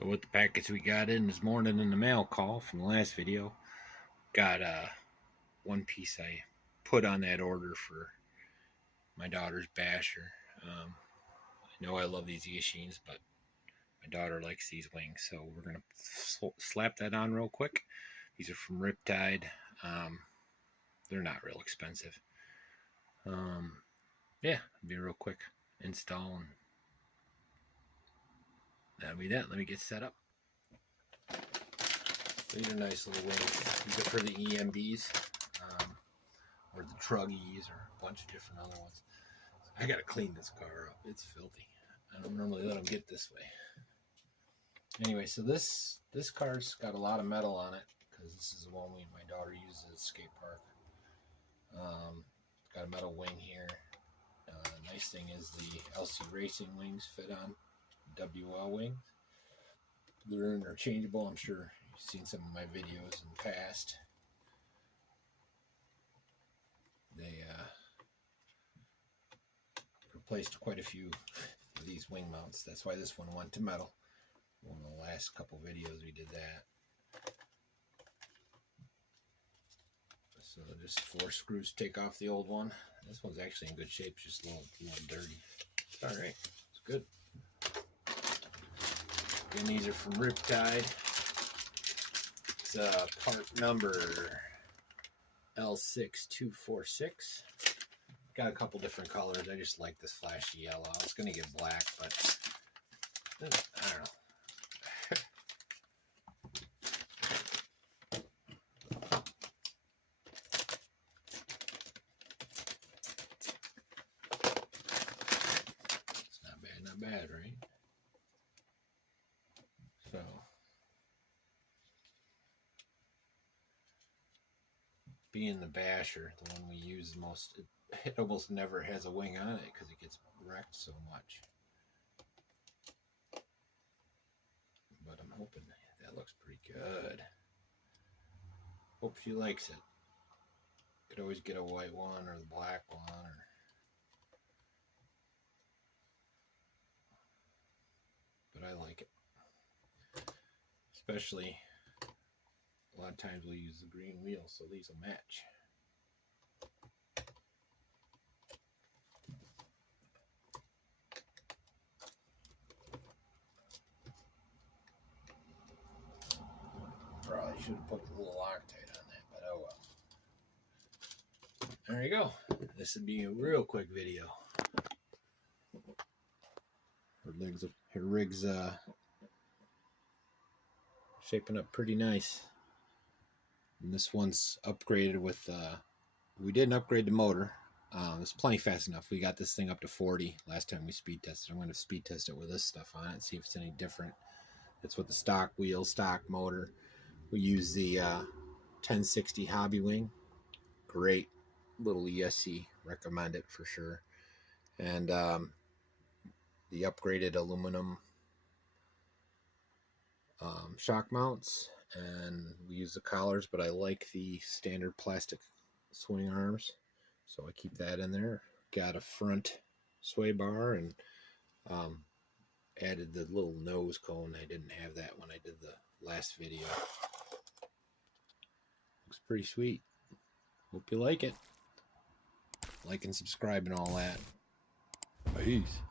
So with the package we got in this morning in the mail call from the last video, got one piece I put on that order for my daughter's basher. I know I love these machines, but my daughter likes these wings, so we're gonna slap that on real quick. These are from Riptide. They're not real expensive. Yeah, it'll be a real quick install, and that'll be that. Let me get set up. These are nice little wings. These are for the EMBs, or the TRUGGYs, or a bunch of different other ones. I gotta clean this car up. It's filthy. I don't normally let them get this way. Anyway, so this car's got a lot of metal on it because this is the one my daughter uses at the skate park. Got a metal wing here. Nice thing is the LC Racing wings fit on WL wings. They're interchangeable. I'm sure you've seen some of my videos in the past. They replaced quite a few of these wing mounts. That's why this one went to metal. One of the last couple videos we did that. So just 4 screws take off the old one. This one's actually in good shape, just a little dirty. It's alright, it's good. And these are from Riptide. It's part number L6246. Got a couple different colors. I just like this flashy yellow. I was gonna get black, but I don't know. Not bad, right? So being the basher, the one we use the most, it almost never has a wing on it because it gets wrecked so much. But I'm hoping that looks pretty good. Hope she likes it. Could always get a white one or the black one, but I like it. Especially a lot of times we'll use the green wheel, so these will match. Probably should have put a little Loctite on that, but oh well. There you go. This would be a real quick video. Her rig's shaping up pretty nice. And this one's upgraded with, we didn't upgrade the motor. It's plenty fast enough. We got this thing up to 40 last time we speed tested. I'm going to speed test it with this stuff on it, see if it's any different. It's with the stock wheel, stock motor. We use the 1060 hobby wing. Great little ESC. Recommend it for sure. And the upgraded aluminum shock mounts, and we use the collars, but I like the standard plastic swing arms, so I keep that in there. Got a front sway bar and added the little nose cone. I didn't have that when I did the last video. Looks pretty sweet. Hope you like it. Like and subscribe and all that. Peace.